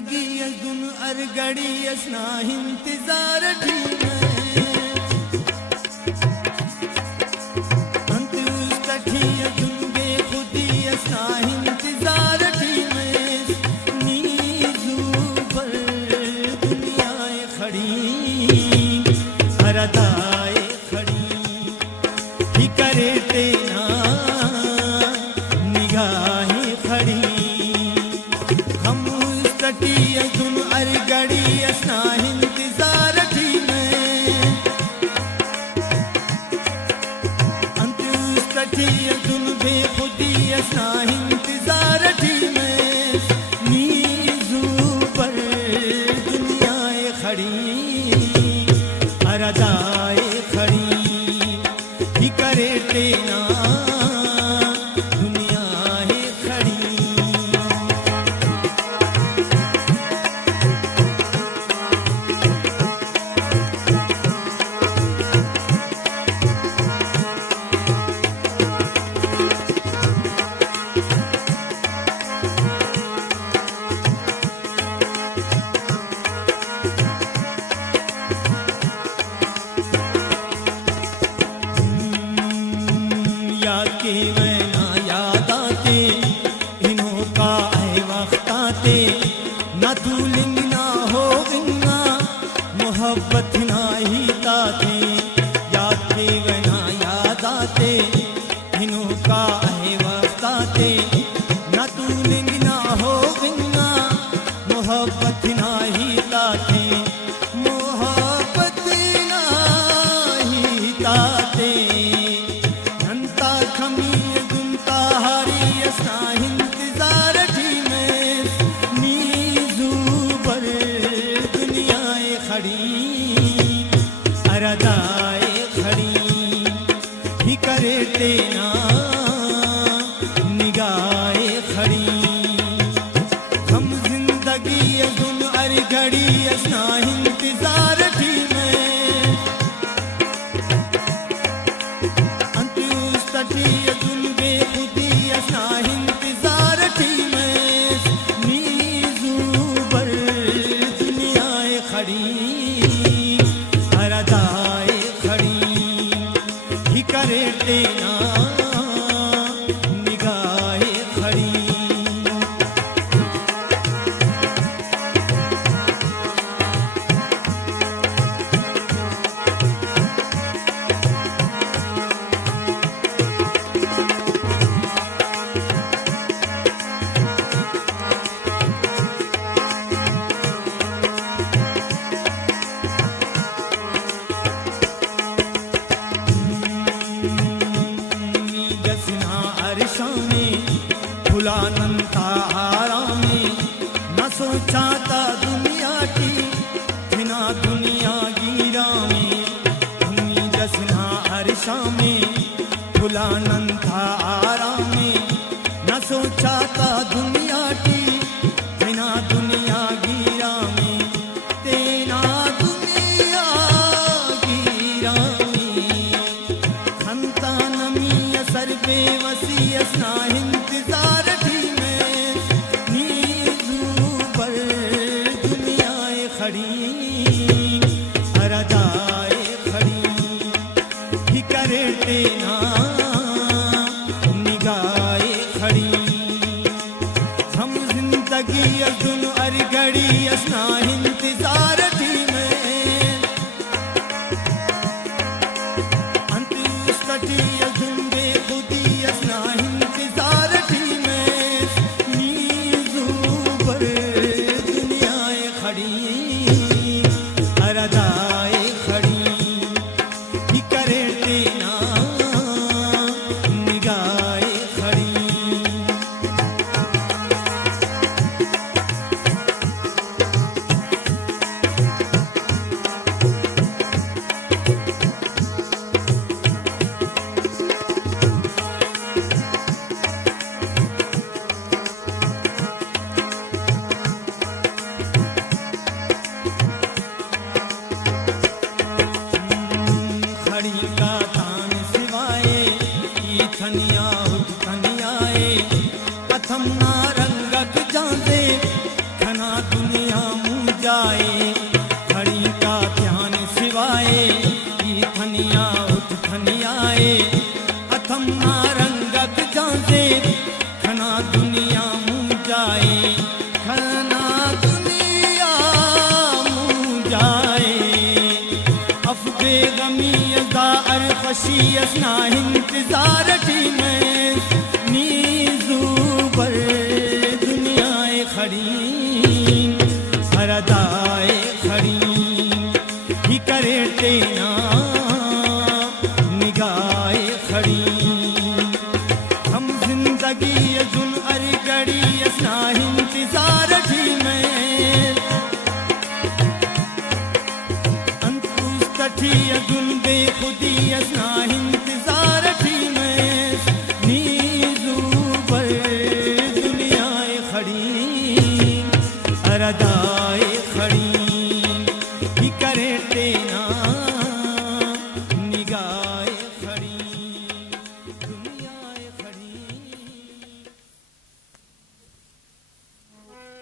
जिंदगी दुन अरगड़ी असना इंतजार ठी अंत तठी दुन बेखुदी असना इंतजार ठी नीजू पर दुनियाए खड़ी हरदाए खड़ी ही करे तेना निगाहें खड़ी हम तटी दुन अरगड़ी असना इंतजार ठी अंत तटी दुन बेखुदी असना इंतजार ठी नीजू पर दुनियाए खड़ी हरदाए खड़ी ही करे तेना दुनियाए खड़ी याद के वैना याद आते इन्हों का है वक्त आते ना तू लिंग ना हो बिना मोहब्बत ना ही ताते याद के वैना याद आते इन्हों का है वक्त आते ना तू लिंग ना हो बिना मोहब्बत ना ही ताते मोहब्बत ना ही ताते इंतजार ठी नीजू पर दुनियाए खड़ी अरदाए खड़ी ही करे तेना निगाहे खड़ी हम जिंदगी दुन अरगड़ी असना इंतजार ठी अंत तटी दुन बेखुदी असना इंतजार ठी नीजू पर दुनियाए खड़ी हरदाए खड़ी ही करे तेना निगाहे खड़ी भुलानंता आरामे न सोचा था दुनिया की बिना दुनिया गिरा में भूमि जसना हर्षा में भुलानंता आरामे न सोचा था दुनिया की बिना दुनिया गिरा में तेना दुनिया गिरा में खंता नमी असर बेवसी असना इंतजार ठी नीजू पर दुनियाए खड़ी हरदाए खड़ी ही करे तेना निगाहे खड़ी हम जिंदगी दुन अरगड़ी असना इंतजार ठी अंत तटी दुन बेखुदी असना इंतजार ठी नीजू पर दुनियाए खड़ी हरदाए खड़ी ही करे तेना निगाहे खड़ी थमना रंगक जाते खना दुनिया आदम नारंगक जासे खना दुनिया मुँह जाए खना दुनिया मुँह जाए अफबे गमी अदा अरफशी असना इंतजार थी मैं नीजू पर दुनियाए खड़ी हरदाए खड़ी ही करे तेना निगाहे खड़ी हम जिंदगी जुन अर गड़ी असना इंतजार थी मैं अंतुस्तठी जुन बेखुदी असना इंतजार थी मैं नीजू पर दुनियाए खड़ी अरदाए खड़ी ही करे तेना